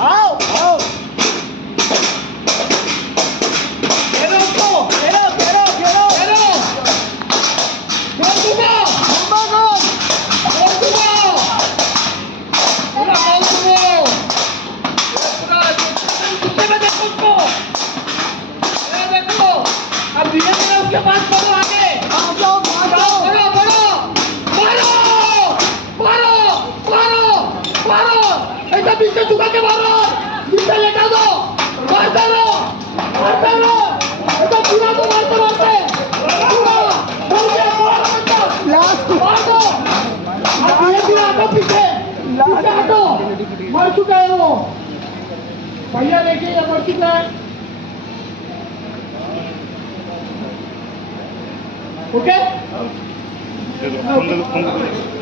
आओ आओ उसके पास बढ़ो आगे बढ़ो बढ़ो मारो मारो मारो मारो ऐसा पीछे झुका के मारो पीछे लेटा दो मारते रहो ऐसा पूरा तो मारते मारते मार दो धीरे धीरे हटो पीछे हटो मर चुका है वो भैया देखिए ये मर चुका है ओके